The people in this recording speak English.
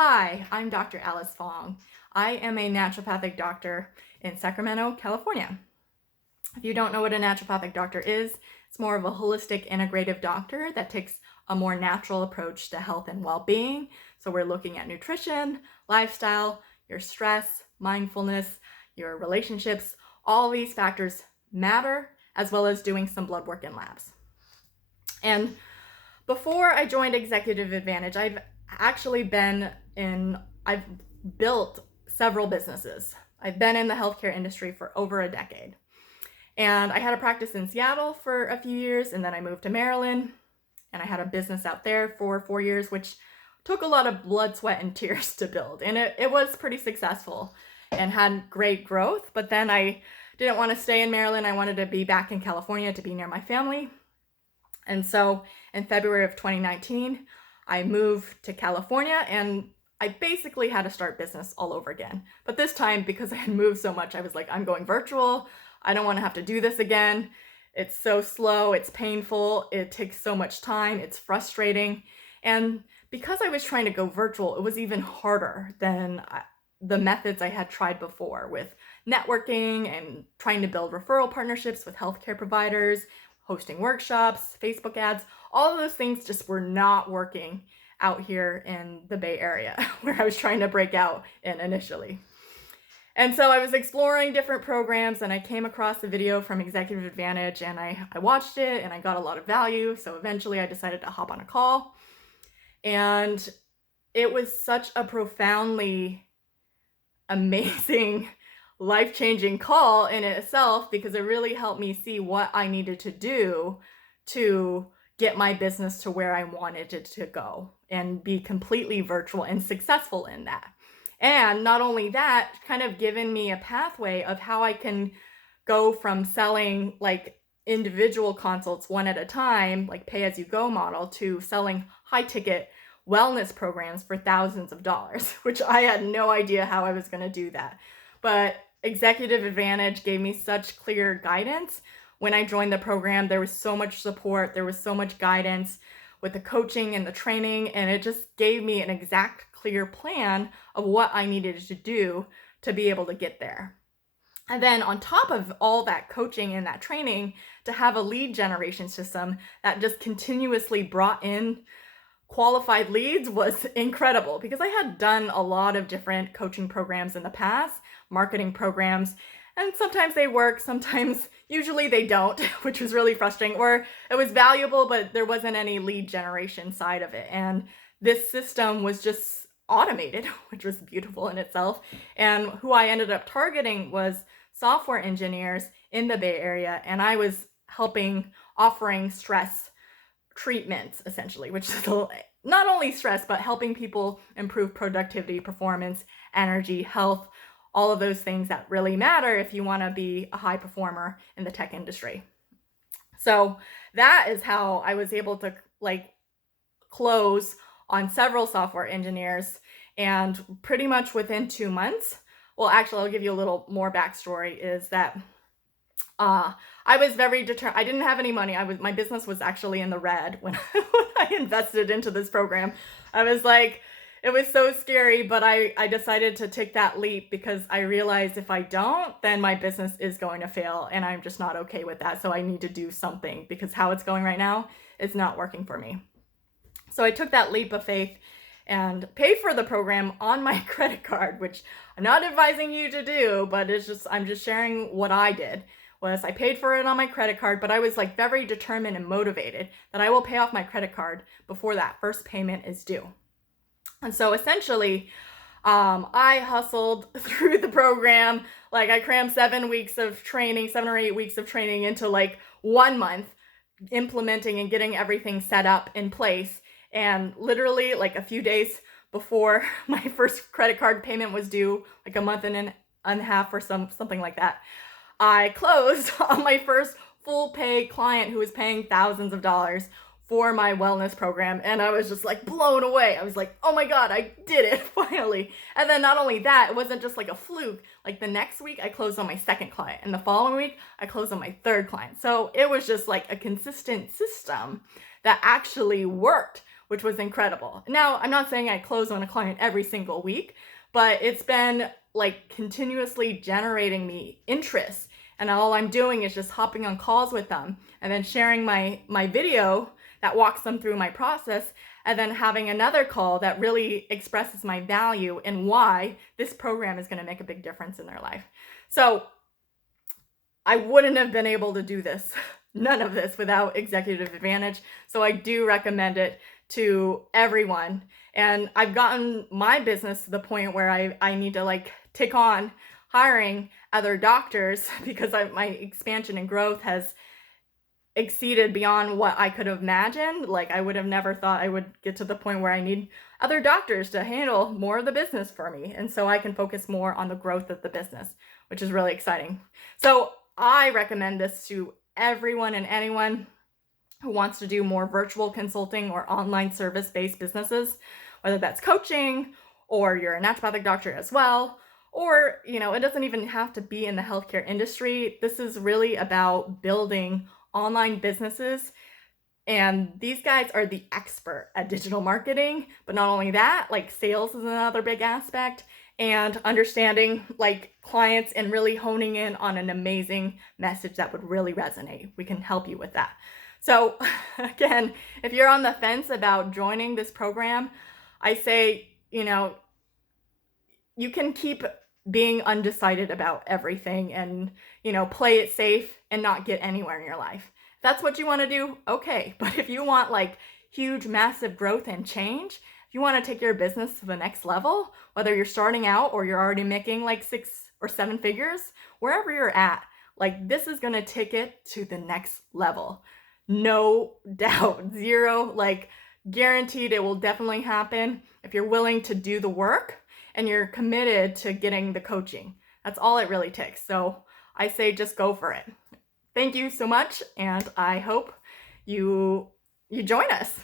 Hi, I'm Dr. Alice Fong. I am a naturopathic doctor in Sacramento, California. If you don't know what a naturopathic doctor is, it's more of a holistic integrative doctor that takes a more natural approach to health and well-being. So we're looking at nutrition, lifestyle, your stress, mindfulness, your relationships. All these factors matter, as well as doing some blood work in labs. And before I joined Executive Advantage, I've built several businesses. I've been in the healthcare industry for over a decade. And I had a practice in Seattle for a few years, and then I moved to Maryland, and I had a business out there for 4 years, which took a lot of blood, sweat, and tears to build. And it was pretty successful and had great growth. But then I didn't want to stay in Maryland. I wanted to be back in California to be near my family. And so in February of 2019, I moved to California, and I basically had to start business all over again. But this time, because I had moved so much, I was like, I'm going virtual. I don't want to have to do this again. It's so slow, it's painful, it takes so much time, it's frustrating. And because I was trying to go virtual, it was even harder than the methods I had tried before with networking and trying to build referral partnerships with healthcare providers, hosting workshops, Facebook ads. All of those things just were not working out here in the Bay Area where I was trying to break out in initially. And so I was exploring different programs, and I came across a video from Executive Advantage, and I watched it and I got a lot of value. So eventually I decided to hop on a call, and it was such a profoundly amazing, life-changing call in itself, because it really helped me see what I needed to do to get my business to where I wanted it to go and be completely virtual and successful in that. And not only that, kind of given me a pathway of how I can go from selling like individual consults one at a time, like pay-as-you-go model, to selling high-ticket wellness programs for thousands of dollars, which I had no idea how I was going to do that. But Executive Advantage gave me such clear guidance. When I joined the program, there was so much support, there was so much guidance with the coaching and the training, and it just gave me an exact clear plan of what I needed to do to be able to get there. And then on top of all that coaching and that training, to have a lead generation system that just continuously brought in qualified leads was incredible, because I had done a lot of different coaching programs in the past, marketing programs, and sometimes they work, usually they don't, which was really frustrating, or it was valuable, but there wasn't any lead generation side of it. And this system was just automated, which was beautiful in itself. And who I ended up targeting was software engineers in the Bay Area, and I was offering stress treatments, essentially, which is not only stress, but helping people improve productivity, performance, energy, health, all of those things that really matter if you want to be a high performer in the tech industry. So that is how I was able to close on several software engineers, and pretty much within 2 months. Well, actually, I'll give you a little more backstory, is that I was very determined. I didn't have any money. My business was actually in the red when I invested into this program. I was like, it was so scary, but I decided to take that leap, because I realized if I don't, then my business is going to fail, and I'm just not okay with that. So I need to do something, because how it's going right now is not working for me. So I took that leap of faith and paid for the program on my credit card, which I'm not advising you to do, but I'm just sharing what I did. Was I paid for it on my credit card, but I was very determined and motivated that I will pay off my credit card before that first payment is due. And so essentially, I hustled through the program. I crammed 7 or 8 weeks of training into 1 month, implementing and getting everything set up in place. And literally a few days before my first credit card payment was due, a month and a half or something like that, I closed on my first full pay client who was paying thousands of dollars for my wellness program. And I was just blown away. I was like, oh my God, I did it finally. And then not only that, it wasn't just a fluke. The next week I closed on my second client, and the following week I closed on my third client. So it was just a consistent system that actually worked, which was incredible. Now, I'm not saying I close on a client every single week, but it's been like continuously generating me interest. And all I'm doing is just hopping on calls with them and then sharing my video that walks them through my process, and then having another call that really expresses my value and why this program is going to make a big difference in their life. So I wouldn't have been able to do this, none of this, without Executive Advantage. So I do recommend it to everyone. And I've gotten my business to the point where I need to like take on hiring other doctors because my expansion and growth has exceeded beyond what I could have imagined. Like, I would have never thought I would get to the point where I need other doctors to handle more of the business for me. And so I can focus more on the growth of the business, which is really exciting. So I recommend this to everyone and anyone who wants to do more virtual consulting or online service-based businesses, whether that's coaching or you're a naturopathic doctor as well, or, you know, it doesn't even have to be in the healthcare industry. This is really about building online businesses, and these guys are the expert at digital marketing. But not only that, like sales is another big aspect, and understanding like clients and really honing in on an amazing message that would really resonate. We can help you with that. So again, if you're on the fence about joining this program, I say, you know, you can keep being undecided about everything and, you know, play it safe and not get anywhere in your life. If that's what you want to do, okay. But if you want like huge, massive growth and change, if you want to take your business to the next level, whether you're starting out or you're already making like 6 or 7 figures, wherever you're at, like this is going to take it to the next level. No doubt, zero, like guaranteed it will definitely happen if you're willing to do the work and you're committed to getting the coaching. That's all it really takes. So I say just go for it. Thank you so much, and I hope you join us.